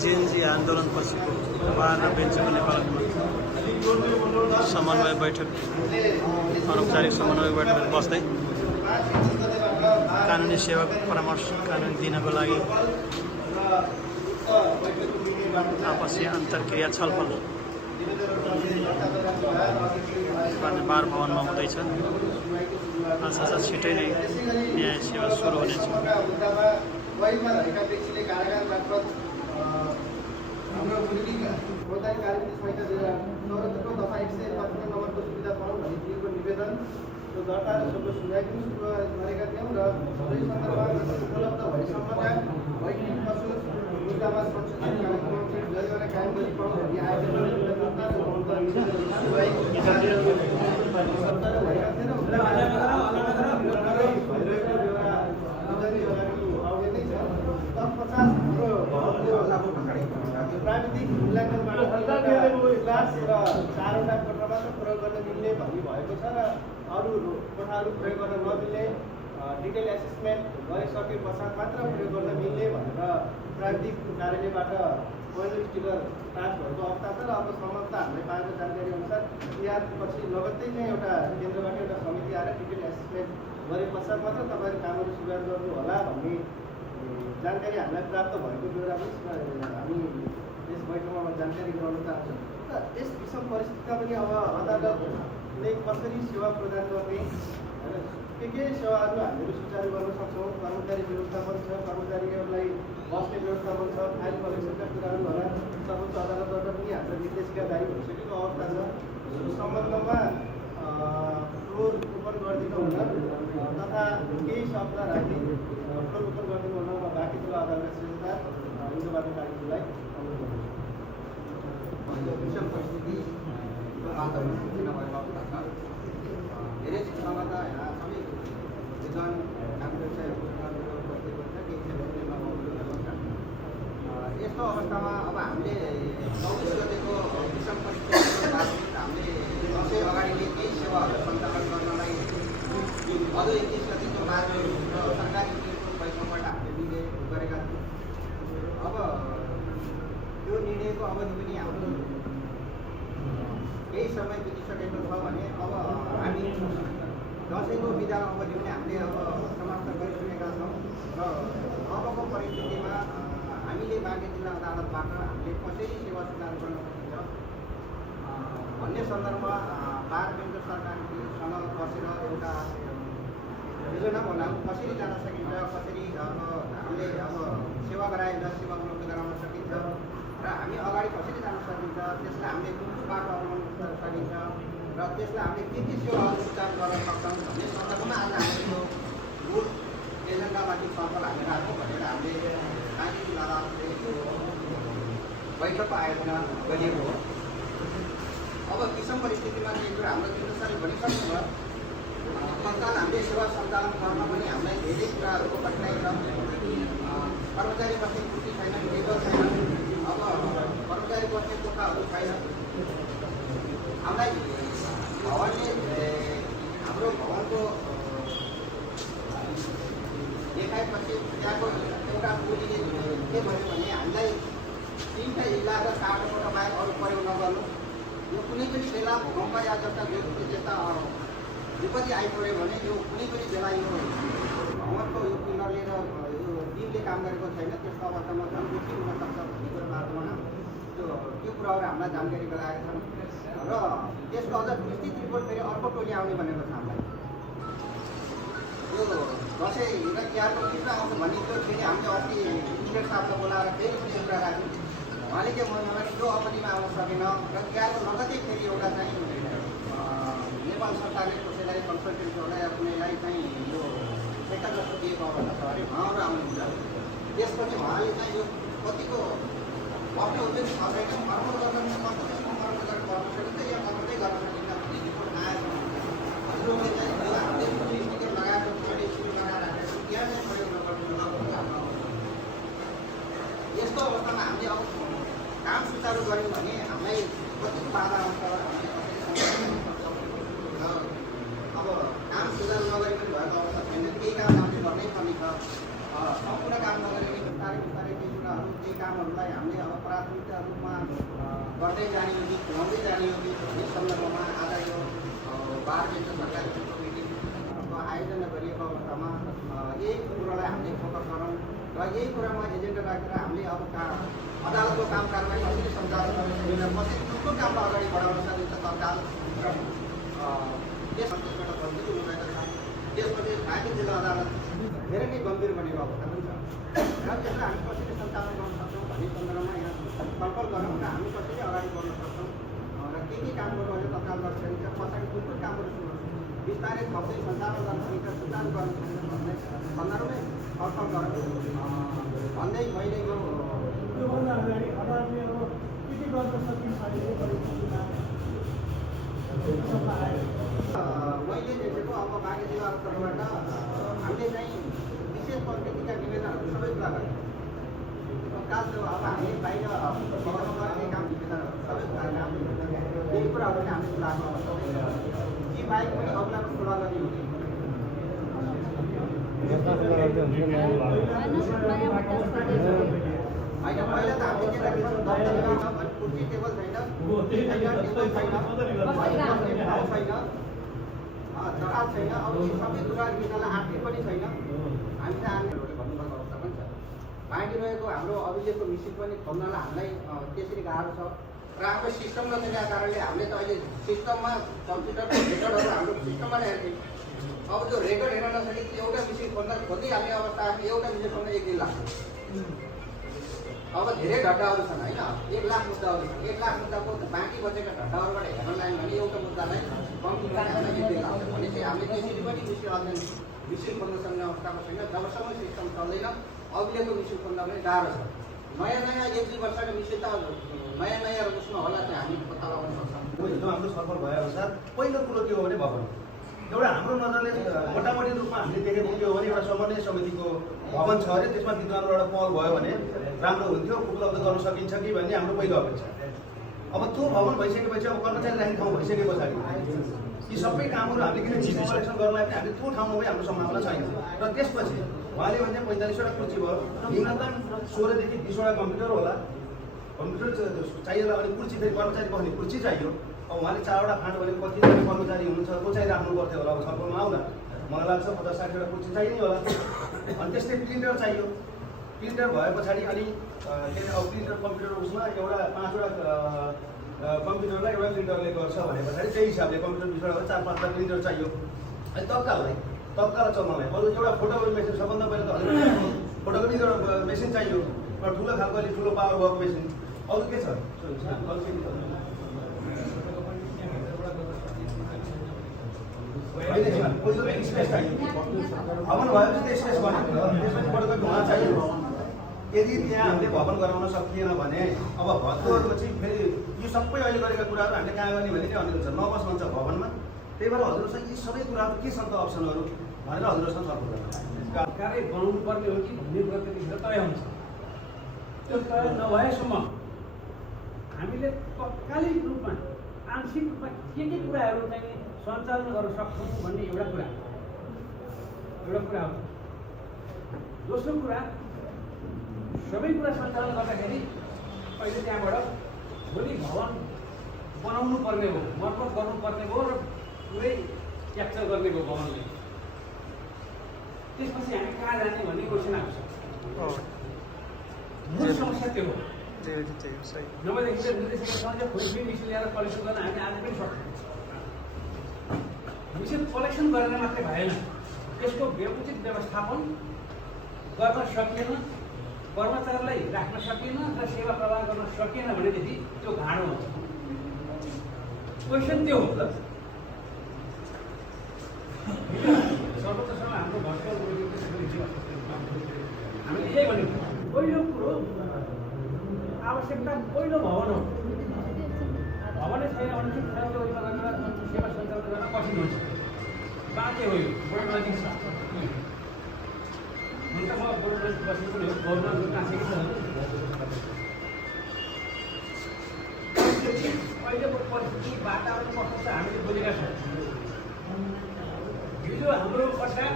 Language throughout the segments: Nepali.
जेएनजी आन्दोलनपछिको बाह्र बेन्चको नेपालमा समन्वय बैठक अनौपचारिक समन्वय बैठकमा बस्दै कानुनी सेवाको परामर्श कानुन दिनको लागि आपसी अन्तर्क्रिया छलफल बार भवनमा हुँदैछ। आशा छ छिटै नै न्याय सेवा सुरु हुनेछ। हाम्रो फौजदारी कार्यविधि संहिता 2074 दफा 155 नम्बरको सुविधा पाउँ भनी दिएको निवेदन र दर्ता र सोको सुनवाई पनि सुरु गरेका थियौँ र सबै सन्दर्भमा उपलब्ध भएसम्मका वैज्ञानिक पशु मुद्दामा संशोधन कार्यक्रम जरिवाना कायम गरी पाउँ भनी आयोजना प्राविधिक मूल्याङ्कनबाट क्लास र 4वटा कोठा मात्र प्रयोग गर्न मिल्ने भन्ने भएको छ र अरू कोठाहरू प्रयोग गर्न नमिल्ने डिटेल एसेसमेन्ट गरिसके पश्चात मात्र प्रयोग गर्न मिल्ने भनेर प्राविधिक कार्यालयबाट पहिलो स्टिकर पास भएको अवस्था छ र अब सम्बन्ध हामीले पाएको जानकारी अनुसार पछि लगत्तै चाहिँ एउटा केन्द्रबाट एउटा समिति आएर डिटेल एसेसमेन्ट गरे पश्चात मात्र तपाईँहरू कामहरू सुरुवात गर्नु होला भन्ने जानकारी हामीलाई प्राप्त भएको बेला हामी यस बैठकमा जानकारी गराउन चाहन्छौँ। र यस विषम परिस्थितिमा पनि अब अदालतले कसरी सेवा प्रदान गर्ने होइन के सेवाहरू हामीहरू सुचारू गर्न सक्छौँ। कर्मचारी व्यवस्थापन छ, कर्मचारीहरूलाई बस्ने व्यवस्थापन छ, फाइल कलेक्सनका कुराहरू होला। सर्वोच्च अदालतबाट पनि हाम्रो निर्देशिका जारी भइसकेको अवस्था छ। यो सम्बन्धमा फ्लोर ओपन गरिदिनु होला तथा केही शब्द राख्ने फ्लोर ओपन गरिदिनु होला। बाँकी कुरा अदालतका श्रेष्ठता इन्द्रबहादुर कार्कीज्यूलाई विषम परिस्थिति वातावरण नभएको अवस्था छ। धेरै क्षेत्रमा त यहाँ सबै विद्वान यस्तो अवस्थामा अब हामीले 24 गतेको विषम परिस्थितिको बावजुद हामीले दसैँ अगाडि केही सेवाहरू सञ्चालन गर्नलाई अझ 21 गतिको मार्च सरकारी बैठकबाट हामीले गरेका थियौँ। अब त्यो निर्णयको अवधि पनि हाम्रो केही समय बितिसकेको छ भने अब हामी दसैँको बिदा अवधि पनि हामीले अब समाप्त गरिसकेका छौँ र अबको परिस्थितिमा हामीले बाँके जिल्ला अदालतबाट हामीले कसरी सेवा सुधार गर्न सकिन्छ भन्ने सन्दर्भमा बार बेन्च सरकारसँग बसेर एउटा योजना बनाऊ कसरी जान सकिन्छ, कसरी अब हामीले अब सेवा गराएर सेवा उपलब्ध गराउन सकिन्छ र हामी अगाडि कसरी जान सकिन्छ, त्यसलाई हामीले कुन कुन बाटो अवलम्बन गर्न सकिन्छ र त्यसलाई हामीले के सेवाहरू सुचारू गर्न सक्छौँ भन्ने सन्दर्भमा आज हामीले यो मूल एजेन्डामाथि छलफल हामी राखौँ भनेर हामीले बाँके जिल्ला अदालतले यो बैठकको आयोजना गरिएको हो। अब विषम परिस्थितिमा चाहिँ यो हाम्रो केन्द्र सरले भनिसक्नु भयो तत्काल हामीले सेवा सञ्चालन गर्न पनि हामीलाई धेरै कुराहरूको कठिनाइ छ। कर्मचारी बस्ने पूर्ति छैन, टेबल छैन, अब कर्मचारी बस्ने कोठाहरू छैन। हामीलाई भवनले हाम्रो भवनको देखाएपछि त्यहाँको एउटा टोलीले के भन्यो भने हामीलाई 3 जिल्ला र 4वटा बाहेक अरू प्रयोग नगर्नु। यो कुनै पनि बेला भूकम्प या जस्ता जस्ता विपत्ति आइपऱ्यो भने यो कुनै पनि बेला यो भवनको यो पिलरले र यो टिमले काम गरेको छैन, त्यस्तो अवस्थामा झन् बेसी हुन सक्छ भन्ने कुरा बाटोमा त्यो कुराहरू हामीलाई जानकारी गराएका छन् र त्यसको अझ विस्तृत रिपोर्ट फेरि अर्को टोली आउने भनेको छ हामीलाई। यो दसैँ र तिहारको बिचमा आउँछ भनिन्थ्यो, फेरि हामीले अस्ति इन्जिनियर साहबलाई बोलाएर फेरि कुनै कुरा राख्यौँ। उहाँले के भन्नु भने यो अवधिमा आउन सकेन र तिहारको लगतै फेरि एउटा चाहिँ नेपाल सरकारले कसैलाई कन्सल्टेन्टहरूलाई या कुनैलाई चाहिँ यो ठेक्का जस्तो दिएको अवस्था छ अरे उहाँहरू आउनुहुन्छ। त्यसपछि उहाँले चाहिँ यो कतिको बस्ने उद्देश्य छ छैन, मर्मत गर्न कतिसम्म मर्मत गरेर गर्न सकिन्छ या मर्मतै गर्न सकिन्छ काम सुचारू गऱ्यौँ भने हामीलाई कति बाधा आउँछ अब काम सुचारू नगरी पनि भएको अवस्था छैन। केही काम हामीले गर्नै पर्ने छ। सम्पूर्ण काम नगरी बिस्तारै बिस्तारै केही कुराहरू केही कामहरूलाई हामीले अब प्राथमिकता रूपमा गर्दै जाने हो कि खुलाउँदै जाने हो कि यस सन्दर्भमा आज यो भारतीय सरकारी मिटिङको आयोजना गरिएको अवस्थामा यही कुरालाई हामीले फोकस गरौँ र यही कुरामा एजेन्डा राखेर हामीले अब अदालतको काम कारबाही कसरी सञ्चालन गर्न सकिन्छ, कसरी कुन कामलाई अगाडि बढाउन सकिन्छ तत्काल त्यस सन्तोषबाट बन्दिएको हुँदैन छ। त्यसपछि घाइते जिल्ला अदालत धेरै नै गम्भीर बनेको अवस्था पनि छ र त्यसलाई हामी कसरी सञ्चालन गर्न सक्छौँ भन्ने सन्दर्भमा यहाँ छलफल गरौँ र हामी कसरी अगाडि बढ्न सक्छौँ र के काम गर्नु अहिले तत्काल गर्न सकिन्छ, पछाडि कुन कुन कामहरू बिस्तारै थप्दै सञ्चालन गर्न सकिन्छ, सुचारू गर्न सकिन्छ भन्ने सन्दर्भमै छलफल गरौँ भन्दै मैले यो योभन्दा अगाडि अदालतले अब के गर्न सकिन्छ मैले देखेको अब बाँकी जिल्ला स्तरबाट हामीले चाहिँ विशेष प्रकृतिका निवेदनहरू सबै कुरा गरेँ। तत्काल अब हामी बाहिर बगानमा गर्ने काम निवेदनहरू सबै कुरा काम यही कुराहरू चाहिँ हामीले लागु अवस्था यी बाहेक पनि अरूलाई पनि कुरा गर्ने हुने होइन। पहिला त हामीले के गरेको दफ्तरमा भने कुर्सी टेबल छैन, जग्गा छैन, अब यी सबै कुरा किन्नलाई आँट्ने पनि छैन। हामी चाहिँ आर्मीहरूले भन्नुपर्ने अवस्था पनि छ। बाँकी रहेको हाम्रो अभिलेखको मिसिन पनि खोल्नलाई हामीलाई त्यसरी गाह्रो छ र हाम्रो सिस्टम नचलेका कारणले हामीले त अहिले सिस्टममा कम्प्युटरको रेकर्डहरू हाम्रो सिस्टममा नै हेर्थ्यौँ। अब त्यो रेकर्ड हेर्न नसके एउटा मिसिन खोलिहाल्ने अवस्था एउटा मिसिन खोल्न 1 दिन लाग्छ। अब धेरै ढड्डाहरू छन् होइन, 1 लाख मुद्दाहरू छन्। 1 लाख मुद्दाको बाँकी बचेका ढड्डाहरूबाट हेर्न लाग्यो भने एउटा मुद्दालाई कम्प्युटर हेर्न 1 दिन लाग्छ भनेपछि हामीले त्यसरी पनि मिसिन खोल्न सक्ने अवस्थामा छैन। जबसम्म सिस्टम चल्दैन अभिलेखको मिसिन खोल्न पनि गाह्रो छ। नयाँ 1-2 वर्षको मिसिन त नयाँ उसमा होला चाहिँ हामी पत्ता लगाउन सक्छौँ। हिजो हाम्रो छलफल भएअनुसार पहिलो कुरो के हो भने भवन एउटा हाम्रो नजरले मोटामोटी रूपमा हामीले देखेको के हो भने एउटा समन्वय समितिको भवन छ अरे त्यसमा विद्वानबाट एउटा पहल भयो भने राम्रो हुन्थ्यो, उपलब्ध गर्न सकिन्छ कि भन्ने हाम्रो पहिलो अपेक्षा। अब त्यो भवन भइसकेपछि अब कर्मचारी राख्ने ठाउँ भइसके पछाडि यी सबै कामहरू हामीले किन जिपी कलेक्सन गर्नलाई पनि हामीले त्यो ठाउँमा पनि हाम्रो सम्भावना छैन र त्यसपछि उहाँले भने 45वटा कुर्सी भयो, न्यूनतम 16 देखि 20वटा कम्प्युटर होला। कम्प्युटर चाहिएला भने कुर्सी फेरि कर्मचारी बस्ने कुर्सी चाहियो। अब उहाँले 4वटा फाँट भने कतिजना कर्मचारी हुनुहुन्छ त्यो चाहिँ राख्नु पर्थ्यो होला। अब छलफलमा आउँदा मलाई लाग्छ 50-60वटा कुर्सी चाहिने होला। अनि त्यस्तै प्रिन्टर चाहियो। प्रिन्टर भए पछाडि अनि के अरे अब प्रिन्टर कम्प्युटर उसमा एउटा 5वटा कम्प्युटरलाई एउटा प्रिन्टरले गर्छ भने पछाडि त्यही हिसाबले कम्प्युटर 20वटा 4-5वटा प्रिन्टर चाहियो। अनि तत्काल चल्नलाई अरू एउटा फोटोकपी मेसिन सबभन्दा पहिला त फोटोकपी एउटा मेसिन चाहियो र ठुलो खालको अलिक ठुलो पावर भएको मेसिन। अरू के छ स्पेस चाहियो। भवन भएपछि त स्पेस बन्यो, त्यसपछि फोटोकपी हुन चाहियो। यदि त्यहाँ हामीले भवन गराउन सकिएन भने अब भत्तोहरूको चाहिँ फेरि यो सबै अहिले गरेका कुराहरू हामीले कहाँ गर्ने भन्ने चाहिँ अनिवार्य छ। नबस्नुहुन्छ भवनमा। त्यही भएर हजुरसँग यी सबै कुराहरू के छन् त अप्सनहरू भनेर हजुरसँग छलफल गर्नु कार्य बनाउनु पर्ने हो कि भन्ने कुरा त्यतिखेर तय हुन्छ। त्यो तय नभएसम्म हामीले तत्कालिक रूपमा आंशिक रूपमा के कुराहरू चाहिँ सञ्चालन गर्न सक्छौँ भन्ने एउटा कुरा हो। दोस्रो कुरा सबै कुरा सञ्चालन गर्दाखेरि पहिले त्यहाँबाट भोलि भवन बनाउनु पर्ने हो, मर्मत गर्नुपर्ने हो र पुरै क्याप्चर गर्ने हो भवनले। त्यसपछि हामी कहाँ जाने भन्ने क्वेसन आउँछ। मूल समस्या त्यो हो। नभएदेखि चाहिँ निर्देशकसँग खोज्ने मिसिन ल्याएर कलेक्सन गर्न हामी आज पनि सक्छौँ। मिसिन कलेक्सन गरेर मात्रै भएन, त्यसको व्यवस्थित व्यवस्थापन गर्न सकिएन, कर्मचारीलाई राख्न सकिएन र सेवा प्रवाह गर्न सकिएन भनेदेखि त्यो गाह्रो हुन्छ। क्वेसन त्यो हो। सर्वोच्चसँग हाम्रो भर्चुअल हामीले यही भनेको पहिलो कुरो आवश्यकता पहिलो भवन हो। भवनै छैन भने सेवा सञ्चालन गर्न कठिन हुन्छ। बाँकी हो यो बोर्डनजिक छ। हुन त म बोर्डनजिक बसेको पनि हो, बोर्डमा टाँसेको छ। अहिलेको परिस्थिति वातावरण कस्तो छ हामीले बुझेका छौँ। हिजो हाम्रो सरकार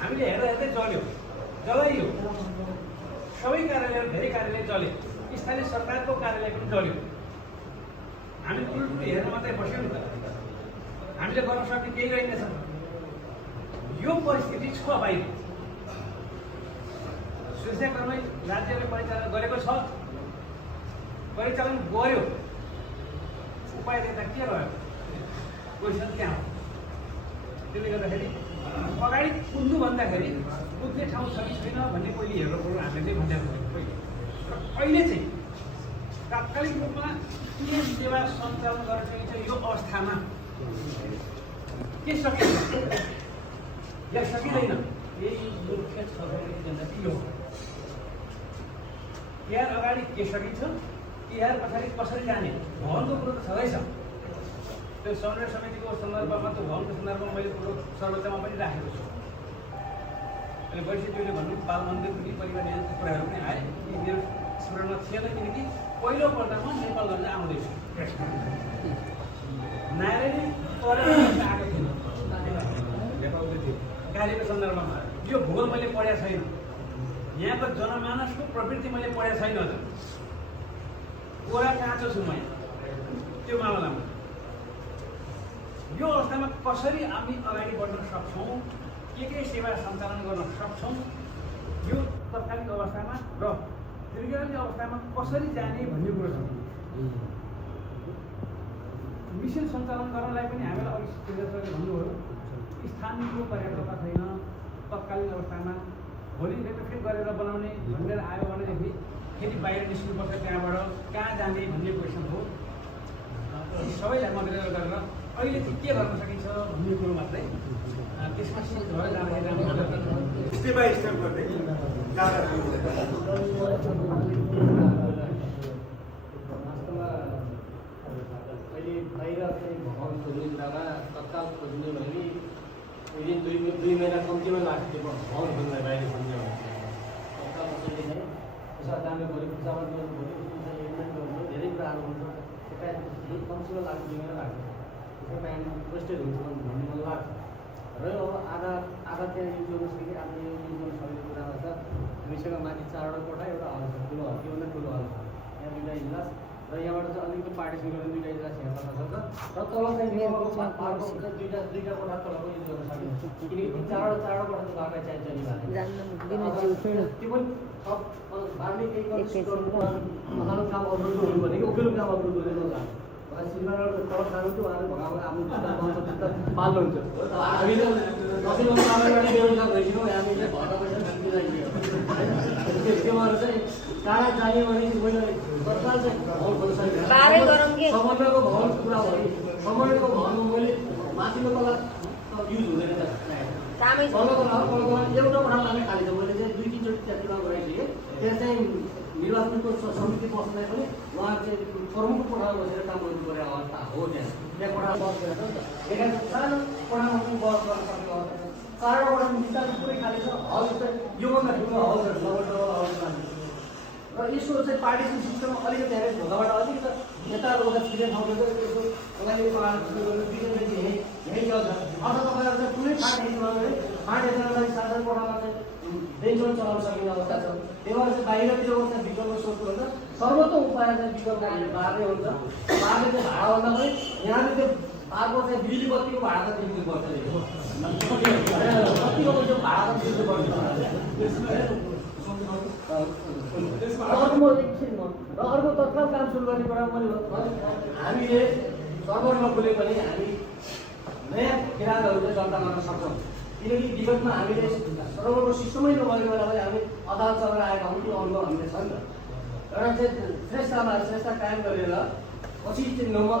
हामीले हेर्दै चल्यो, जलाइयो, सबै कार्यालय, धेरै कार्यालय चल्यो, स्थानीय सरकारको कार्यालय पनि चल्यो। हामी ठुल्ठुलो हेर्न मात्रै बस्यौँ नि त, हामीले गर्न सक्ने केही रहेनछ। यो परिस्थिति छ बाहिर, सुरक्षाकर्मी राज्यले परिचालन गरेको छ, परिचालन गर्यो, उपाय दिँदा के रह्यो? क्वेसन त्यहाँ हो। त्यसले गर्दाखेरि अगाडि कुद्नु भन्दाखेरि कुद्ने ठाउँ छ कि छैन भन्ने पहिले हेर्नु पऱ्यो हामीले चाहिँ भन्दा पहिले। र अहिले चाहिँ तात्कालिक रूपमा के सेवा सञ्चालन गर्न सकिन्छ यो अवस्थामा के सकिन्छ या सकिँदैन, यही मुख्य छ जनता यो हो। तिहार अगाडि के सकिन्छ, तिहार पछाडि कसरी जाने, भवनको कुरो त छँदैछ। त्यो समन्वय समितिको सन्दर्भमा त्यो भवनको सन्दर्भमा मैले कुरो सर्वोच्चमा पनि राखेको छु। अनि वैश्यज्यूले भन्नु बाल मन्दिरको परिवार नियोजनको कुराहरू पनि आए, यी मेरो स्मरणमा थिएन किनकि पहिलोपल्टमा नेपाल गर्न आउँदैछु। नारायणी आएको थिएन कार्यको सन्दर्भमा। यो भूगोल मैले पढेको छैन, यहाँको जनमानसको प्रवृत्ति मैले पढेको छैन। कोरा काँचो छु म त्यो मामलामा। यो अवस्थामा कसरी हामी अगाडि बढ्न सक्छौँ, के सेवा सञ्चालन गर्न सक्छौँ, यो तत्कालीन अवस्थामा र दीर्घकालीन अवस्थामा कसरी जाने भन्ने कुरो छ। मिसन सञ्चालन गर्नलाई पनि हामीलाई अघि सुरेशले भन्नुभयो, स्थानको पर्याप्तता छैन। तत्कालीन अवस्थामा भोलि रेट्रोफिट गरेर बनाउने भनेर आयो भनेदेखि फेरि बाहिर निस्किनुपर्छ, त्यहाँबाट कहाँ जाने भन्ने क्वेसन हो। यी सबैलाई मध्यनजर गरेर अहिले चाहिँ के गर्न सकिन्छ भन्ने कुरो मात्रै त्यसमा सिट भएर जाँदाखेरि राम्रो स्टेप बाई स्टेप गर्दै वास्तवमा अहिले बाहिर चाहिँ भवन खोज्ने बेलामा तत्काल खोज्ने भने यदि दुई महिना कम्तीमा लाग्थ्यो भवन खोज्नलाई बाहिर खोज्ने भने तत्काल कसैले चाहिँ पैसा जानु पऱ्यो, खुसामत गर्नु पऱ्यो, एग्रिमेन्ट गर्नु, धेरै कुराहरू हुन्छ। त्यो कम्तीमा लाग्छ, 2 महिना लाग्छ। त्यसको टाइम वेस्टेज हुन्छ भन्ने मलाई लाग्छ। र अब आधा त्यहाँ युज गर्नु सक्ने, आधा युज गर्नु सक्ने कुरामा त हामीसँग माथि 4वटा कोठा, एउटा हल छ, ठुलो हल, त्योभन्दा ठुलो हल छ। यहाँ 2टा इजलास र यहाँबाट चाहिँ अलिकति पार्टिसन गरेर 2टा इजलास यहाँ गर्न सक्छ। र तल चाहिँ अर्को दुईटा कोठा तलको युज गर्न सकिन्छ। किनकि 4वटा कोठा त घरलाई चाहिन्छ नि भने त्यो पनि सब बार्ने केही मसानो काम अवरुद्ध हुनु भनेको उखेल्नु काम अवरुद्ध हुँदैन होला। सिलगढ तल जानु त्यो उहाँले भगाएको आफ्नो पाल्नुहुन्छ। हामीले दसैँको अगाडि बेरोजगार भइसक्यौँ, हामीले भर्ना पैसा त्योमा चाहिँ टाढा जाने भने मैले सरकार चाहिँ भवन खोल्न सकिँदैन। समन्वयको भवनको कुरा भयो, समन्वयको भवनमा मैले माथिल्लो तला युज हुँदैन। तलको एउटा कोठा मात्रै खाली छ। मैले चाहिँ 2-3 चोटि त्यहाँ चुनाव गराइसकेँ। त्यहाँ चाहिँ निर्वाचनको समिति बस्नलाई पनि उहाँ चाहिँ प्रमुख कोठामा बसेर काम गर्नुपर्ने अवस्था हो। त्यहाँ कोठा बसेर छ नि त, सानो कोठामा पनि बस गर्न सक्ने अवस्था छ। 4वटा कोठा निकाल्नु पुरै खाली छ। हल चाहिँ योभन्दा ठुलो हल छ, डबल हल छ। र यसको चाहिँ पार्टिसन सिस्टममा अलिकति हेरेर ढोकाबाट अलिकति नेताहरूको छिर्ने ठाउँमा चाहिँ यसो अगाडि यहीँ चल्छ। अथवा तपाईँहरू चाहिँ कुनै फाँट हेर्नुमा चाहिँ फाँट हेर्नलाई साधारण कोठामा चाहिँ बेन्चमा चलाउन सकिने अवस्था छ। त्यही भएर चाहिँ बाहिरतिर चाहिँ विकल्प सोध्नु हुन्छ। सर्वोत्तम उपाय चाहिँ विकल्प बार्ने हुन्छ। बार्ने चाहिँ भाडाभन्दा पनि यहाँले त्यो बारको चाहिँ बिजुली बत्तीको भाडा त तिर्नुपर्छ। बत्तीको त्यो भाडा त तिर्नुपर्छ। र अर्को तत्काल काम सुरु गर्ने कुरा मैले हामीले सर्भरमा बोले पनि हामी नयाँ किराँतहरू चाहिँ दर्ता गर्न सक्छौँ। किनकि विगतमा हामीले सर्भरको सिस्टमै नबनेको बेला पनि हामी अदालत चलेर आएका हौँ। त्यो अनुभव हामीले छ नि त। एउटा चाहिँ श्रेष्ठता कायम गरेर पछि चाहिँ नम्बर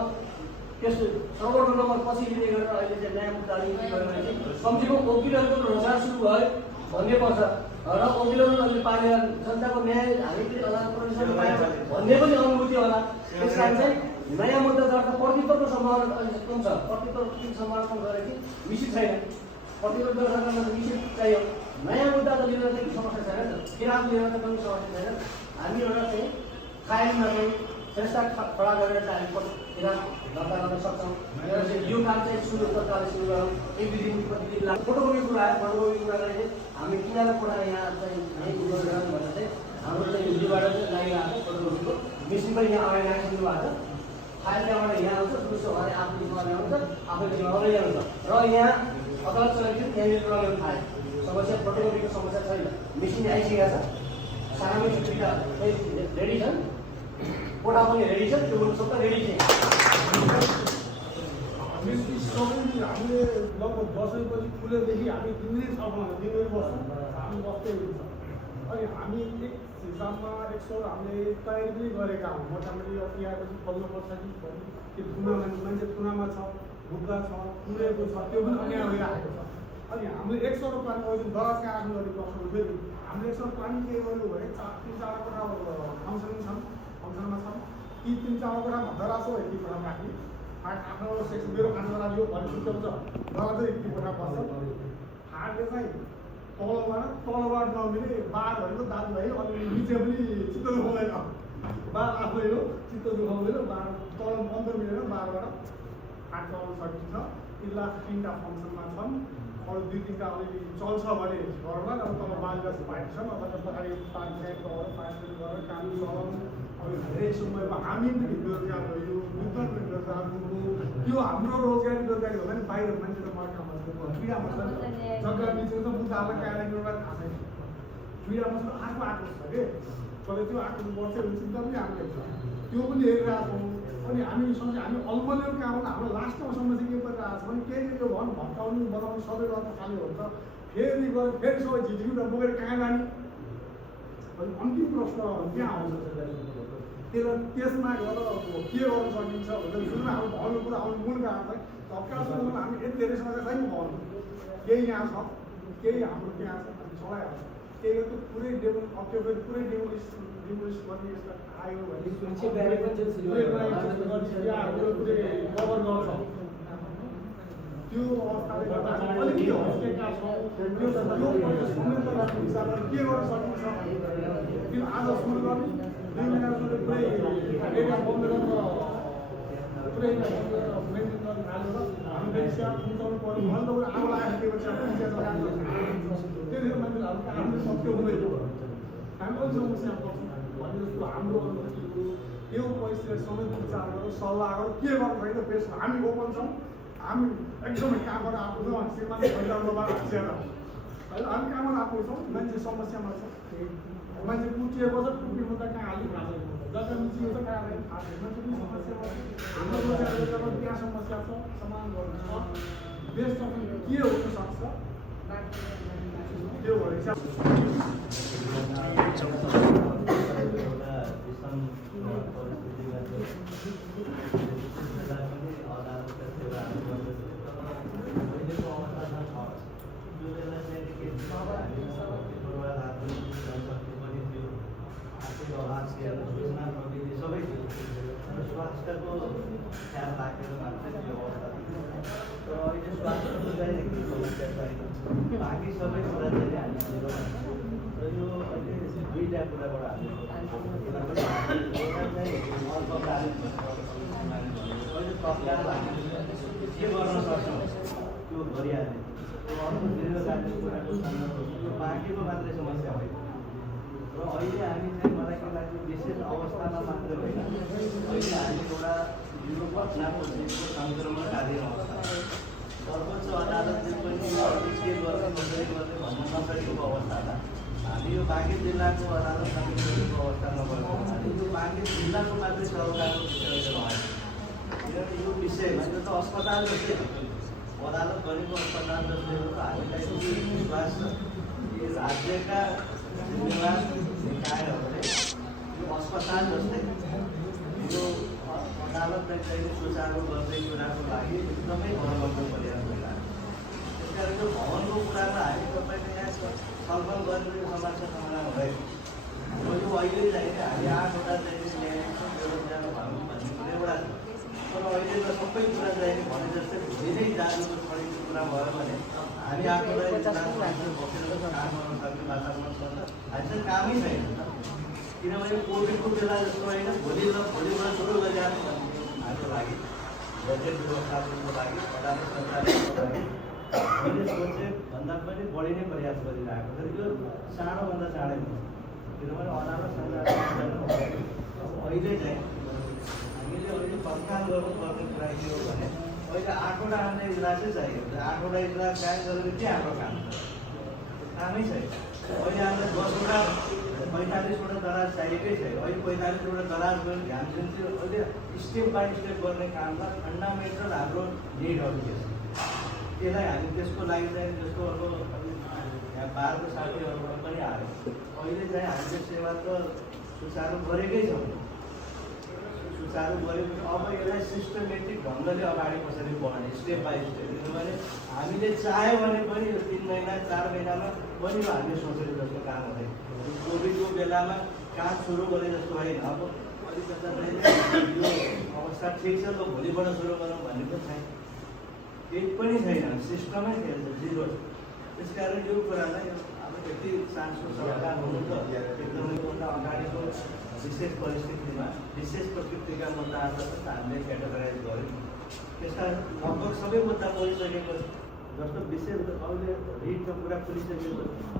त्यस सर्भरको नम्बर पछि लिने गरेर अहिले चाहिँ नयाँ मुद्दा गरेर कम्तीमा वकिलहरूको रोजगार सुरु भयो भन्ने पर्छ। र वकिलहरू अहिले पालेर जनताको न्याय हामीले अदालत पायौँ भन्ने पनि अनुभूति होला। त्यस कारण चाहिँ नयाँ मुद्दा दर्ता प्रतित्वको सम्भावना अहिले कम छ। प्रतित्व सम्भावना कम गरेर कि मिसित छैन। प्रतित्व दर्ता गर्न मिसित चाहियो। नयाँ मुद्दा त लिएर चाहिँ समस्या छैन, किरात लिएर चाहिँ पनि समस्या छैन। हामी एउटा चाहिँ कायममा चाहिँ चेष्टा खडा गरेर चाहिँ हामी दर्ता गर्न सक्छौँ। यो काम चाहिँ सुरु तत्कालै सुरु गरौँ। एक दुई दिन प्रतिदिन लाग्छ। फोटोकपी कुरा आयो, फोटोकपी कुरालाई चाहिँ हामी किन पठाएर यहाँ चाहिँ यही गरेर भनेर चाहिँ हाम्रो चाहिँ हिन्दीबाट चाहिँ लागिरहेको छ। फोटोकपीको मेसिन पनि यहाँ अगाडि राखिदिनु भएको छ। फाइल त्यहाँबाट यहाँ आउँछ, पुलिसको घरै आफ्नो जिम्मामा आउँछ, आफूले जिम्मामा ल्याउँछ र यहाँ अदालत चलाइदियो। त्यहाँनिर प्रब्लम थाहा समस्या फोटोकपीको समस्या छैन। मेसिन आइसकेको छ, सानो छुट्टीका रेडी छन्, कोठा पनि रेडी छ, त्यो पनि सबै रेडी छ। हामीले लगभग 10 बजी खुलेदेखि हामी 3 दिन बस्छौँ, हामी बस्दै हुन्छ। अनि हामी एक हिसाबमा 100 हामीले तयारी पनि गरेका हौँ। मोटामोटी अति आएपछि फल्नुपर्छ कि त्यो थुनामा मान्छे थुनामा छ, भुक्का छ, कुरेको छ, त्यो पनि अन्याय भइरहेको छ। अनि हामीले 100 पानी अहिले दराज कहाँ राख्नु गरेको प्रश्न फेरि हामीले 100 पानी के गर्नु भने 3-4 कोठा फङ्सनमा छन्। ती 3-4 कोठामा दराज हो, यति कोठा राख्ने आफ्नो सेक्सन मेरो खानु दराज यो भन्ने सुचाउँछ, दराज चाहिँ यति कोठा पर्छ। हाटले चाहिँ तलबाट नमिले बार भनेको दाजुभाइ अनि निचे पनि चित्त दुखाउँदैन, बार आफै हो चित्त दुखाउँदैन, बार तल अन्तर मिलेर बारबाट हाट चलाउन सकिन्छ। तिनवटा 3टा फङ्सनमा छन्, अरू 2-3टा अलिकति चल्छ भने घरमा अब तल बालुवा पाइन्छ छन्। अब पछाडि पानी साइड गरेर काम चलाउनु अब धेरै समयमा हामी पनि बेरोजगार भयो, विद्वान बेरोजगार यो हाम्रो रोजगारी बेरोजगारी होला नि। बाहिर मान्छे त मर्का मस्को पीडा मस्छ, जग्गा बिचमा त मुद्दाहरूलाई कारणले एउटा थाहा छैन। पीडा मस्को आएको छ कि तर त्यो आएको वर्षै हुन्छ पनि हामीले त्यो पनि हेरिरहेको छौँ। अनि हामी समस्या हामी अलमल्यो कारण हाम्रो लास्टमा समस्या के परिरहेको छ भने केही त्यो भन भत्काउनु बनाउनु सबै गर्न थाल्यो हुन्छ, फेरि गएर फेरि सबै झिझिउ र बोकेर कहाँ जाने। अनि अन्तिम प्रश्न त्यहाँ आउँछ। त्यसमा गएर के गर्न सकिन्छ भनेर जुन हाम्रो भवनको कुरा आउनु मूल कारण चाहिँ तत्कालसम्म हामी यति धेरै समस्या छैन। भवन केही यहाँ छ, केही हाम्रो त्यहाँ छ, हामी चलाइहाल्छ। केही त पुरै पुरै डिमोलिस गर्ने यस्ता आयो भने कभर गर्छ। त्यो अवस्थाले गर्दा अलिकति हस्केका छौँ। त्यो हिसाबले के गर्न सकिन्छ त्यो आज सुरु गर्ने 2 महिनासम्म पुरै एरिया बन्द गरेर पुरै मेन्टेन गर्न थालेर हामीले स्याप उठाउनु पर्यो भने त आगो लागेको त्यतिखेर मान्छेहरू हामीले सक्यो हुँदैन। हामी अलिक समस्या पर्छौँ भन्ने जस्तो हाम्रो अनुभूतिहरू यो परिस्थिति समेत विचार गरेर सल्लाह गरेर के गर्नु छैन बेस हामी ओपन छौँ। हामी एकदमै काम गरेर आएको छौँ। श्रीमान सञ्चालनमा हाँसेर होइन हामी काम गरेर आएको छौँ। मान्छे समस्यामा छ, मान्छे कुटिएको छ, कुटी मुद्दा कहाँ हाल्नु थाहा छैन, जग्गा मिचिएको छ कहाँ हाल्नु थाहा छैन। मान्छे पनि समस्यामा छ, हाम्रो रोजगार त्यहाँ समस्या छ, समाधान गर्नु छ। देशमा पनि के हुन सक्छ त्यो भनेर स्वास्थ्यको ख्याल राखेर मात्रै यो अवस्था तर अहिले स्वास्थ्यको चाहिँ एकदम समस्या छैन। बाँकी सबै कुरा चाहिँ हामीले र यो अहिले 2टा कुराबाट हामीले अहिले तत्काल हामीले के गर्न सक्छौँ त्यो गरिहाल्ने। अर्को दीर्घकालीन कुराको सन्दर्भमा बाँकीको मात्रै समस्या होइन र अहिले हामी चाहिँ मलाई के लाग्छ विशेष अवस्थामा मात्रै होइन, अहिले हामी एउटा यो घटनाको सङ्क्रमणकालीन अवस्था सर्वोच्च अदालतले पनि के गर्ने कसरी गर्ने भन्नु नसकेको अवस्थामा हामी यो बाँकी जिल्लाको अदालत समितिको अवस्था नभएको हुनाले यो बाँकी जिल्लाको मात्रै सरोकारको विषय होइन। किनकि यो विषयमा यो त अस्पताल जस्तै अदालत गरेको अस्पताल जस्तै हो। हामीलाई विश्वास छ यो राज्यका जिम्मेवार निकायहरूले यो अस्पताल जस्तै यो अदालतलाई चाहिँ सुचारू गर्ने कुराको लागि एकदमै भरपर्दो परिरहेको छ। त्यसकारण यो भवनको कुरामा हामी तपाईँले यहाँ छलफल गरेर यो समस्या समाधान हुँदैन। यो अहिले चाहिँ हामी 8वटा चाहिँ ल्याएको छौँ बेरोजगार भनौँ भन्ने कुरा एउटा छ। तर अहिले त सबै कुरा चाहिँ भने जस्तै धेरै जानुको छोडेको कुरा भयो भने हामी आफूलाई बसेर काम गर्न सक्ने वातावरण छ त हामी चाहिँ कामै छैन। किनभने कोभिडको बेला जस्तो होइन भोलिबाट सुरु गरिहाल्नु हाम्रो लागि बजेट व्यवस्थापनको लागि अदालत सञ्चालनको लागि मैले सोचे भन्दा पनि बढी नै प्रयास गरिरहेको तर यो चाँडोभन्दा चाँडै हुन्छ किनभने अदालत सञ्चालन अहिले चाहिँ हामीले अहिले तत्काल गर्नुपर्ने कुरा के हो भने अहिले 8वटा अन्य इजलासै चाहियो 8वटा इजलास कायम गरेर के हाम्रो काम कामै छैन अहिले हामीलाई 10वटा 45वटा दराज चाहिएकै छैन अहिले 45वटा दराज गर्ने ध्यान दिन्छ अहिले स्टेप बाई स्टेप गर्ने काममा फन्डामेन्टल हाम्रो निडहरू के छ त्यसलाई हामी त्यसको लागि चाहिँ जस्तो अब यहाँ बाह्रको साथीहरूमा पनि आयो अहिले चाहिँ हामीले सेवा त सुचारू गरेकै छौँ सुचारू गरेको अब यसलाई सिस्टमेटिक ढङ्गले अगाडि कसरी बढ्ने स्टेप बाई स्टेप किनभने हामीले चाह्यो भने पनि यो 3 महिना 4 महिनामा पनि हामीले सोचेको जस्तो काम हुँदैन कोभिडको बेलामा काम सुरु गरे जस्तो होइन अब अलिकता यो अवस्था ठिक छ त भोलिबाट सुरु गरौँ भन्ने पनि छैन केही पनि छैन सिस्टमै खेल्छ जिरो त्यस कारण यो कुरालाई अब त्यति चान्सको समाधान हुनु त एकदमै भन्दा अगाडिको विशेष परिस्थितिमा विशेष प्रकृतिका मुद्दाहरूलाई पनि हामीले क्याटेगराइज गऱ्यौँ त्यस कारण लगभग सबै मुद्दा परिसकेको जस्तो विशेष अहिले रिटको कुरा खुलिसकेको